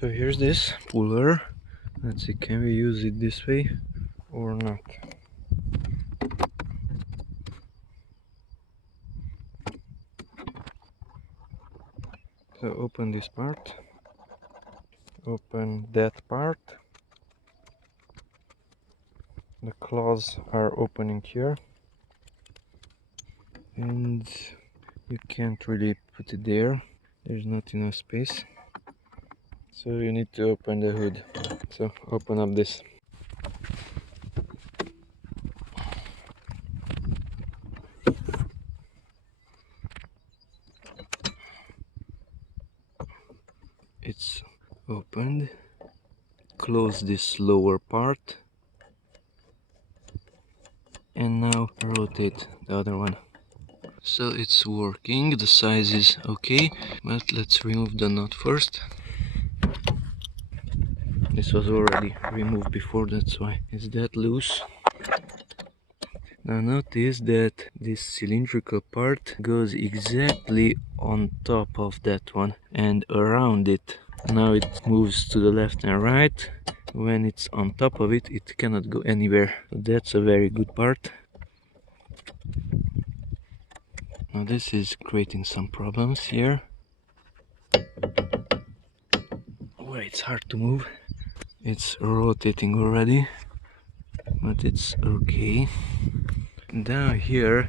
So here's this puller. Let's see, can we use it this way or not? So open this part, open that part. The claws are opening here, and you can't really put it there. There's not enough space. So you need to open the hood. So open up this. It's opened. Close this lower part. And now rotate the other one. So it's working, the size is okay, but let's remove the knot first. This was already removed before, that's why it's that loose. Now notice that this cylindrical part goes exactly on top of that one and around it. Now it moves to the left and right. When it's on top of it, it cannot go anywhere. So that's a very good part. Now this is creating some problems here, where it's hard to move. It's rotating already, but it's okay. Down here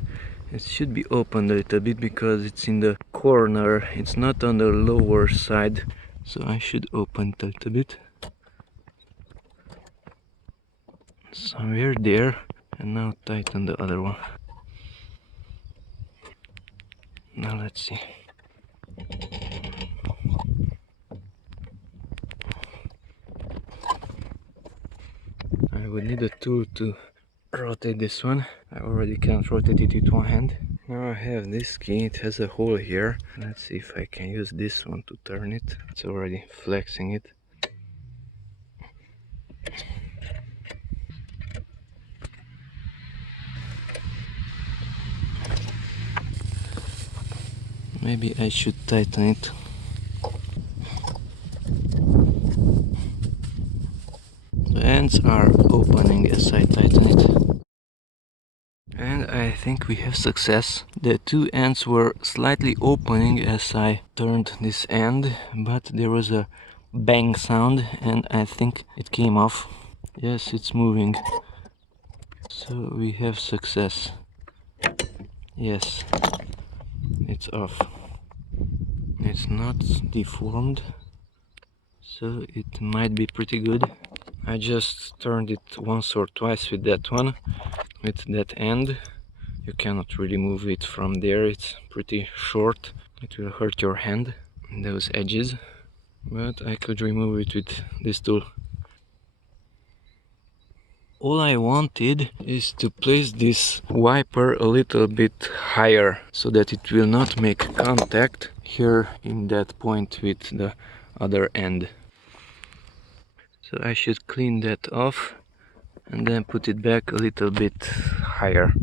it should be opened a little bit because it's in the corner, it's not on the lower side, so I should open it a little bit. Somewhere there, and now tighten the other one. Now let's see. I would need a tool to rotate this one. I already can't rotate it with one hand. Now I have this key, it has a hole here. Let's see if I can use this one to turn it. It's already flexing it. Maybe I should tighten it. The ends are opening as I tighten it. And I think we have success. The two ends were slightly opening as I turned this end, but there was a bang sound and I think it came off. Yes, it's moving. So we have success. Yes, it's off. It's not deformed, so it might be pretty good. I just turned it once or twice with that one, with that end. You cannot really move it from there, it's pretty short. It will hurt your hand, those edges, but I could remove it with this tool. All I wanted is to place this wiper a little bit higher so that it will not make contact here in that point with the other end. So I should clean that off and then put it back a little bit higher.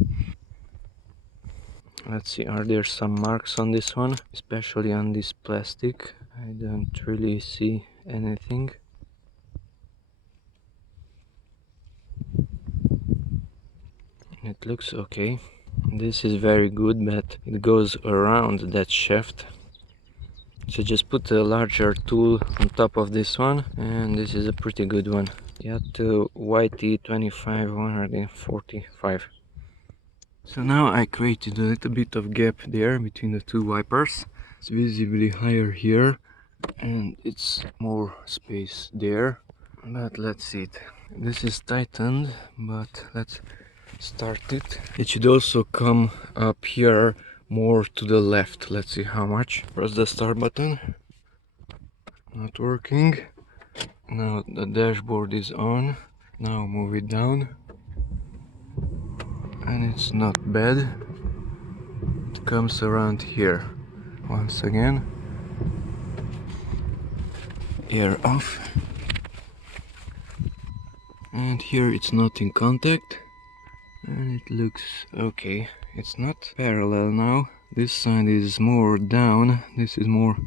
Let's see, are there some marks on this one, especially on this plastic? I don't really see anything. It looks okay. This is very good, but it goes around that shaft. So just put a larger tool on top of this one, and this is a pretty good one. Yato YT-25145. So now I created a little bit of gap there between the two wipers. It's visibly higher here, and it's more space there. But let's see it. This is tightened, but let's start it. It should also come up here more to the left. Let's see how much. Press the start button. Not working. Now the dashboard is on. Now move it down. And it's not bad. It comes around here. Once again. Air off. And here it's not in contact. And it looks okay. It's not parallel now. This side is more down, this is more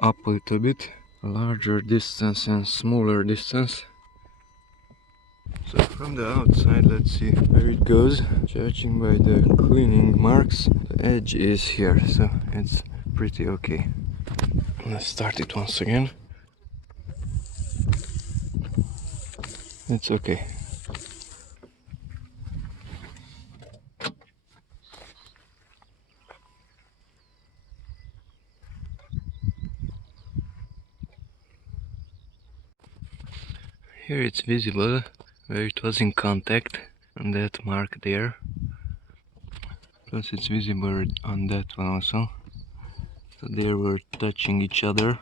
up a little bit. larger distance and smaller distance. So from the outside, let's see where it goes. Judging by the cleaning marks, the edge is here, so it's pretty okay. Let's start it once again. It's okay. Here it's visible where it was in contact, on that mark there. Plus it's visible on that one also. So they were touching each other.